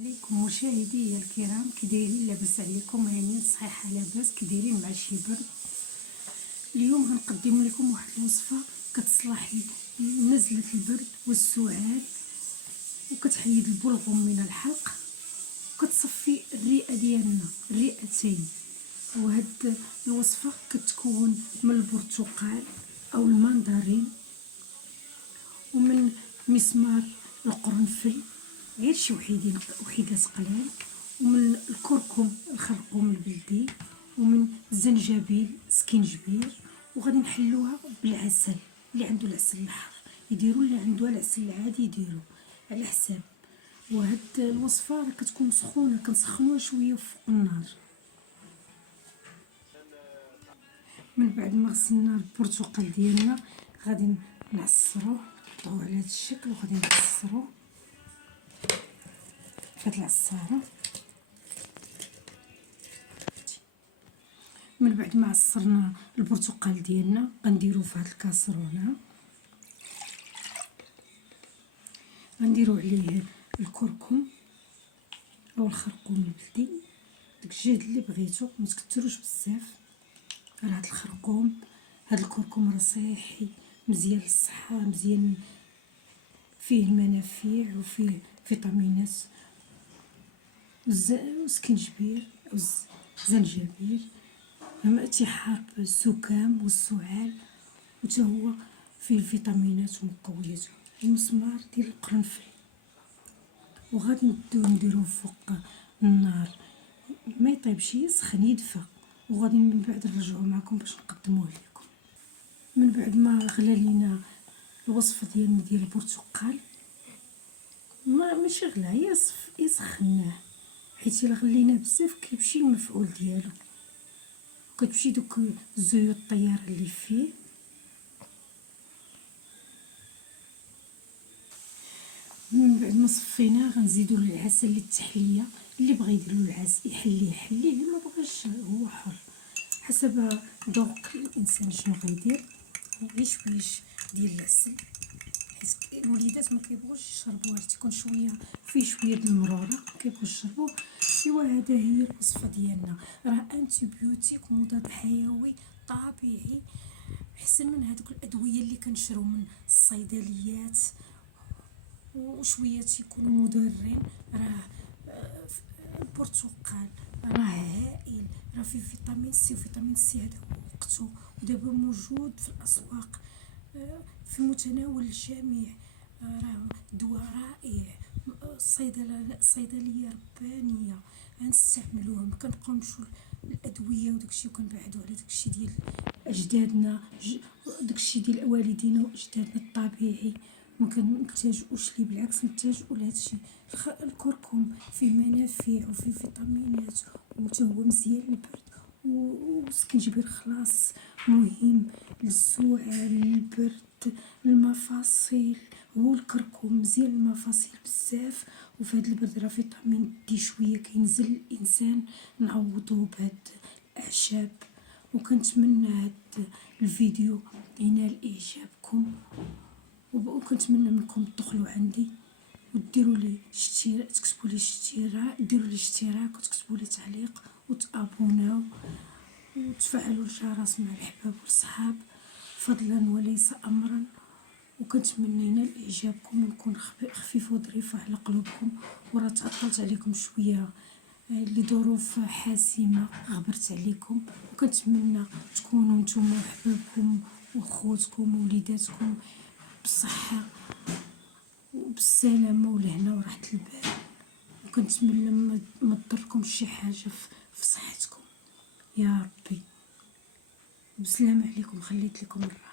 عليكم مشاهدي الكرام، كي دايرين؟ لاباس عليكم؟ هانيين صحيحه لاباس؟ كي دايرين مع شي برد؟ اليوم غنقدم لكم واحد الوصفه كتصلح نزله البرد والسعال، وكتحيد البلغم من الحلق، وكتصفي الرئه ديالنا، الرئتين. وهاد الوصفه كتكون من البرتقال او المندرين ومن مسمار القرنفل، غير شي وحيدات قلال، ومن الكركم الخرقوم البلدي، ومن الزنجبيل سكينجبير. وغادي نحلوها بالعسل، اللي عنده العسل الاحمر يديروا، اللي عنده العسل العادي يديروا على حساب. وهاد الوصفه راه كتكون سخونه، كنسخنوها شويه فوق النار. من بعد ما غسلنا البرتقال ديالنا غادي نعصروه، نحطوه على هذا الشكل، وغادي نعصروه فهاد العصاره. من بعد ما عصرنا البرتقال ديالنا غنديروه في هاد الكاسرونه، غنديرو عليه الكركم او الخرقوم البلدي، داك الجهد اللي بغيتو، ما تكثروش بزاف. راه هاد الخرقوم، هاد الكركم راه صحي، مزيان للصحه، مزيان فيه المنافع وفيه فيتامينات. والسكينجبير او الزنجبيل تيحارب الزكام والسعال، وتا هو فيه الفيتامينات ومقويات. المسمار ديال القرنفل، وغادي نديروه فوق النار، ما يطيبش، يسخن يدفى، وغادي من بعد نرجعو معكم باش نقدموه لكم. من بعد ما غلى لينا الوصفه ديالنا ديال البرتقال، ماشي غلا، يسخناه، حيت الا غليناه بزاف كيمشي المفعول ديالو، كتمشي دوك الزيوت الطياره اللي فيه. من بعد ما صفيناه غنزيدو العسل للتحليه، اللي بغى يدير له العسل يحليه، اللي ما بغاش هو حر، حسب ذوق الانسان شنو غيدير. غير شويش ديال العسل، حيت الوليدات ما كيبغوش يشربوه، تيكون شويه فيه شويه د المراره، ما كيبغوش يشربوه. ايوا هذا هي الوصفه ديالنا، راه انتيبيوتيك، مضاد حيوي طبيعي، احسن من هذوك الادويه اللي كنشرو من الصيدليات، وشويه تيكونوا مضرين. راه البرتقال راه هائل، راه فيه فيتامين سي، وفيتامين سي هذا وقته، ودابا موجود في الاسواق في متناول الجميع. راه دواء رائع، صيدليه ربانيه، غنستعملوه، ما كنبقاو نمشيو الادويه وداكشي، وكنبعدوا على داكشي ديال اجدادنا، داكشي ديال والدينا واجدادنا الطبيعي، ما كنلتاجؤوش ليه، بالعكس نلتاجؤوا لهادشي. الكركم فيه منافع وفيه فيتامينات، وتا هو مزيان للبرد. والسكينجبير خلاص مهم للسعال، للبرد، المفاصل. هو الكركم مزيان للمفاصل بزاف، وفي هاد البرد راه فيتامين دي شويه كينزل الانسان، نعوضوه بهاد الاعشاب. وكنتمنى هاد الفيديو ينال اعجابكم، وكنتمنى منكم تدخلوا عندي وديروا لي اشتراك، تكتبوا لي اشتراك، ديروا لي اشتراك وتكتبوا لي تعليق وتابوناو وتفعلوا الجرس مع الحباب والصحاب، فضلا وليس امرا. وكنتمنى ينال اعجابكم ونكون خفيفه وظريفه على قلوبكم. وراه تعطلت عليكم شويه لظروف حاسمه، غبرت عليكم، وكنتمنى تكونوا نتوما وحبابكم وخوتكم ووليداتكم بالصحه وبالسلامه والهنا وراحه البال. وكنتمنى ما تضركمش شي حاجه في صحتكم يا ربي. بسلام عليكم، خليت لكم الراحه.